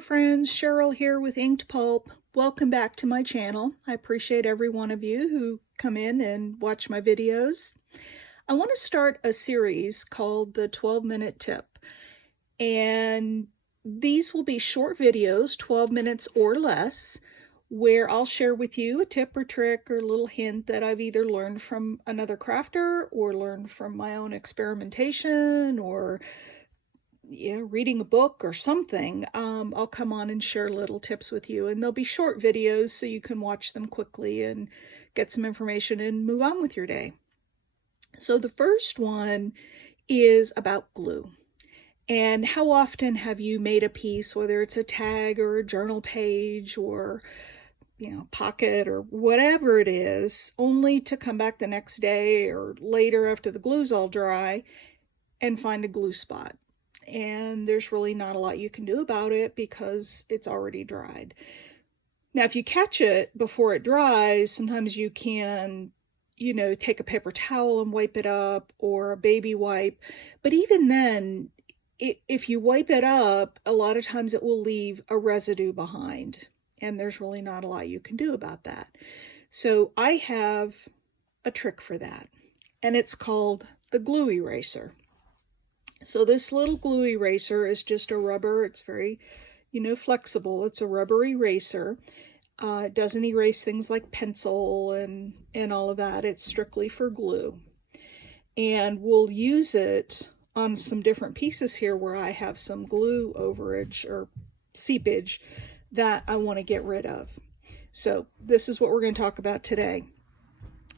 Hello friends, Cheryl here with Inked Pulp. Welcome back to my channel. I appreciate every one of you who come in and watch my videos. I want to start a series called the 12-minute tip. And these will be short videos, 12 minutes or less, where I'll share with you a tip or trick or little hint that I've either learned from another crafter or learned from my own experimentation or reading a book or something. I'll come on and share little tips with you, and they'll be short videos so you can watch them quickly and get some information and move on with your day. So the first one is about glue. And how often have you made a piece, whether it's a tag or a journal page or pocket or whatever it is, only to come back the next day or later after the glue's all dry and find a glue spot? And there's really not a lot you can do about it because it's already dried. Now, if you catch it before it dries, sometimes you can, take a paper towel and wipe it up, or a baby wipe. But even then, if you wipe it up, a lot of times it will leave a residue behind, and there's really not a lot you can do about that. So I have a trick for that, and it's called the glue eraser. So this little glue eraser is just a rubber. It's very, flexible. It's a rubber eraser. It doesn't erase things like pencil and all of that. It's strictly for glue. And we'll use it on some different pieces here where I have some glue overage or seepage that I want to get rid of. So this is what we're going to talk about today.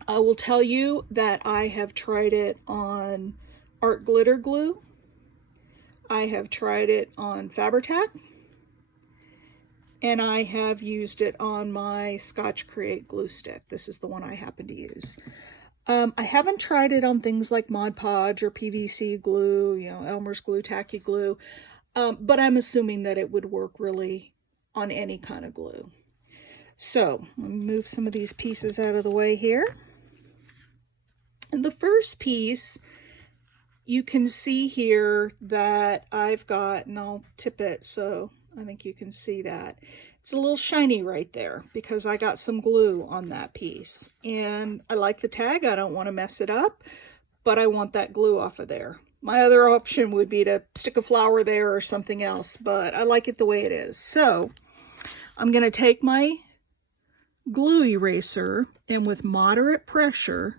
I will tell you that I have tried it on art glitter glue. I have tried it on Fabri-Tac, and I have used it on my Scotch Create glue stick. This is the one I happen to use. I haven't tried it on things like Mod Podge or PVC glue, Elmer's glue, tacky glue, but I'm assuming that it would work really on any kind of glue. So let me move some of these pieces out of the way here. And the first piece, you can see here that I've got, and I'll tip it so I think you can see that. It's a little shiny right there because I got some glue on that piece. And I like the tag. I don't want to mess it up, but I want that glue off of there. My other option would be to stick a flower there or something else, but I like it the way it is. So I'm going to take my glue eraser, and with moderate pressure,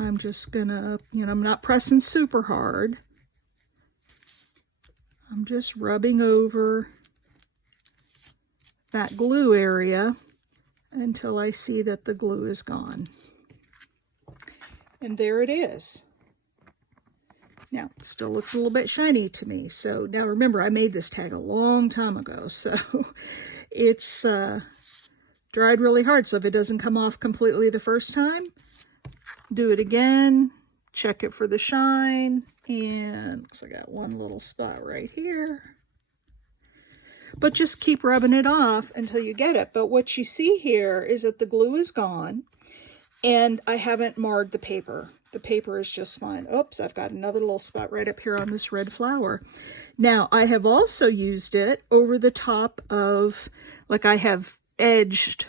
I'm just gonna, I'm not pressing super hard. I'm just rubbing over that glue area until I see that the glue is gone. And there it is. Now, it still looks a little bit shiny to me. So now remember, I made this tag a long time ago, so it's dried really hard. So if it doesn't come off completely the first time, do it again, check it for the shine, and so I got one little spot right here. But just keep rubbing it off until you get it. But what you see here is that the glue is gone, and I haven't marred the paper. The paper is just fine. Oops, I've got another little spot right up here on this red flower. Now, I have also used it over the top of, like I have edged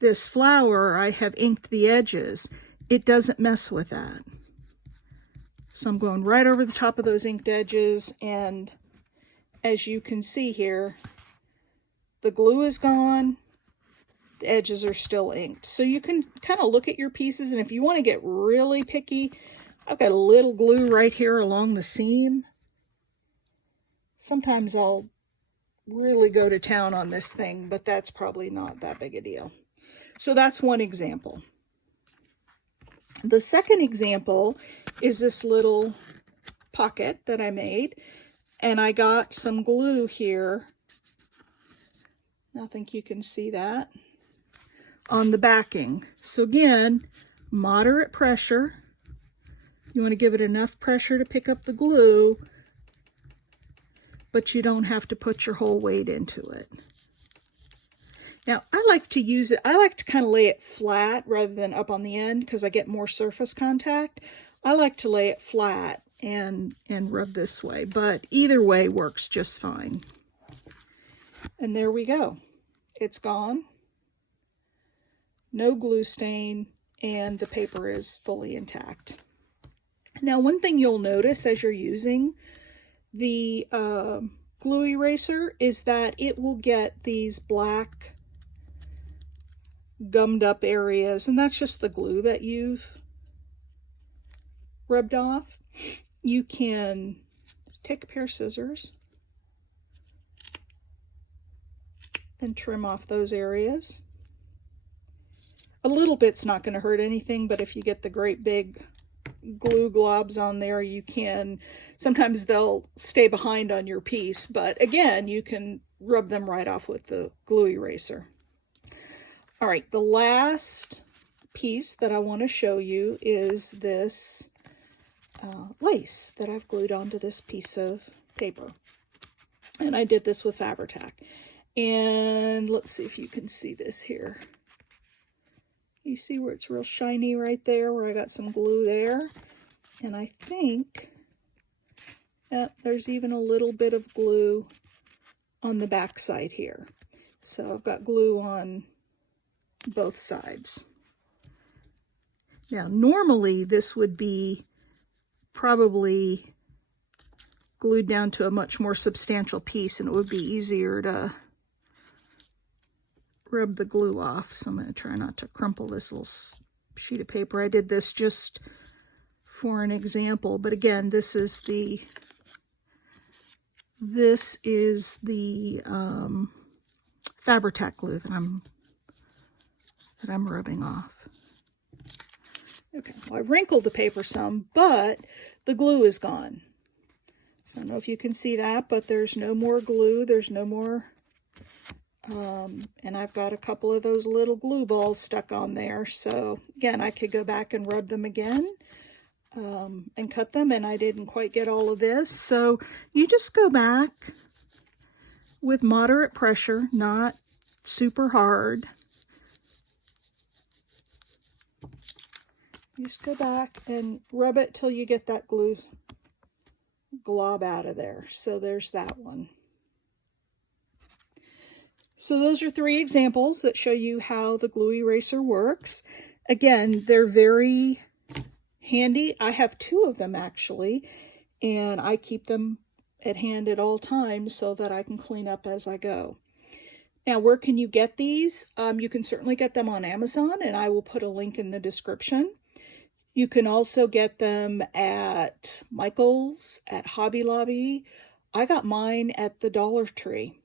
this flower, I have inked the edges. It doesn't mess with that. So I'm going right over the top of those inked edges, and as you can see here, the glue is gone, the edges are still inked. So you can kind of look at your pieces, and if you want to get really picky, I've got a little glue right here along the seam. Sometimes I'll really go to town on this thing, but that's probably not that big a deal. So that's one example. The second example is this little pocket that I made, and I got some glue here. I think you can see that on the backing. So again, moderate pressure. You want to give it enough pressure to pick up the glue, but you don't have to put your whole weight into it. Now, I like to use it, I like to kind of lay it flat rather than up on the end because I get more surface contact. I like to lay it flat and rub this way, but either way works just fine. And there we go. It's gone. No glue stain, and the paper is fully intact. Now, one thing you'll notice as you're using the glue eraser is that it will get these black gummed up areas, and that's just the glue that you've rubbed off. You can take a pair of scissors and trim off those areas. A little bit's not going to hurt anything, but if you get the great big glue globs on there, you can, sometimes they'll stay behind on your piece, but again, you can rub them right off with the glue eraser. All right, the last piece that I want to show you is this lace that I've glued onto this piece of paper. And I did this with Fabri-Tac. And let's see if you can see this here. You see where it's real shiny right there, where I got some glue there. And I think there's even a little bit of glue on the back side here. So I've got glue on both sides. Now, normally this would be probably glued down to a much more substantial piece, and it would be easier to rub the glue off. So I'm going to try not to crumple this little sheet of paper. I did this just for an example, but again, this is the Fabri-Tac glue that I'm rubbing off. Okay, well, I wrinkled the paper some, but the glue is gone. So I don't know if you can see that, but there's no more glue. There's no more, and I've got a couple of those little glue balls stuck on there. So again, I could go back and rub them again and cut them, and I didn't quite get all of this. So you just go back with moderate pressure, not super hard. You just go back and rub it till you get that glue glob out of there. So there's that one. So those are 3 examples that show you how the glue eraser works. Again, they're very handy. I have 2 of them actually, and I keep them at hand at all times so that I can clean up as I go. Now, where can you get these? You can certainly get them on Amazon, and I will put a link in the description. You can also get them at Michael's, at Hobby Lobby. I got mine at the Dollar Tree.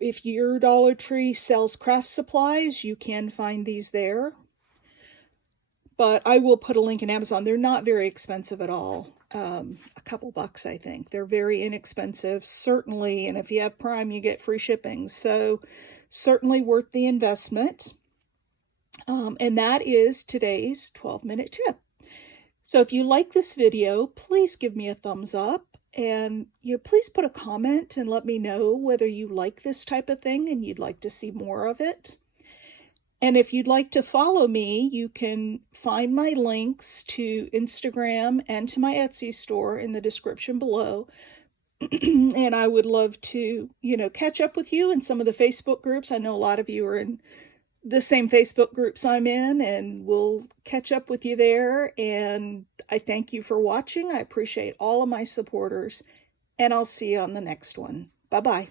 If your Dollar Tree sells craft supplies, you can find these there. But I will put a link in Amazon. They're not very expensive at all. A couple bucks, I think. They're very inexpensive, certainly. And if you have Prime, you get free shipping. So certainly worth the investment. And that is today's 12-minute tip. So if you like this video, please give me a thumbs up, and please put a comment and let me know whether you like this type of thing and you'd like to see more of it. And if you'd like to follow me, you can find my links to Instagram and to my Etsy store in the description below. And I would love to, catch up with you in some of the Facebook groups. I know a lot of you are in the same Facebook groups I'm in, and we'll catch up with you there. And I thank you for watching. I appreciate all of my supporters, and I'll see you on the next one. Bye-bye.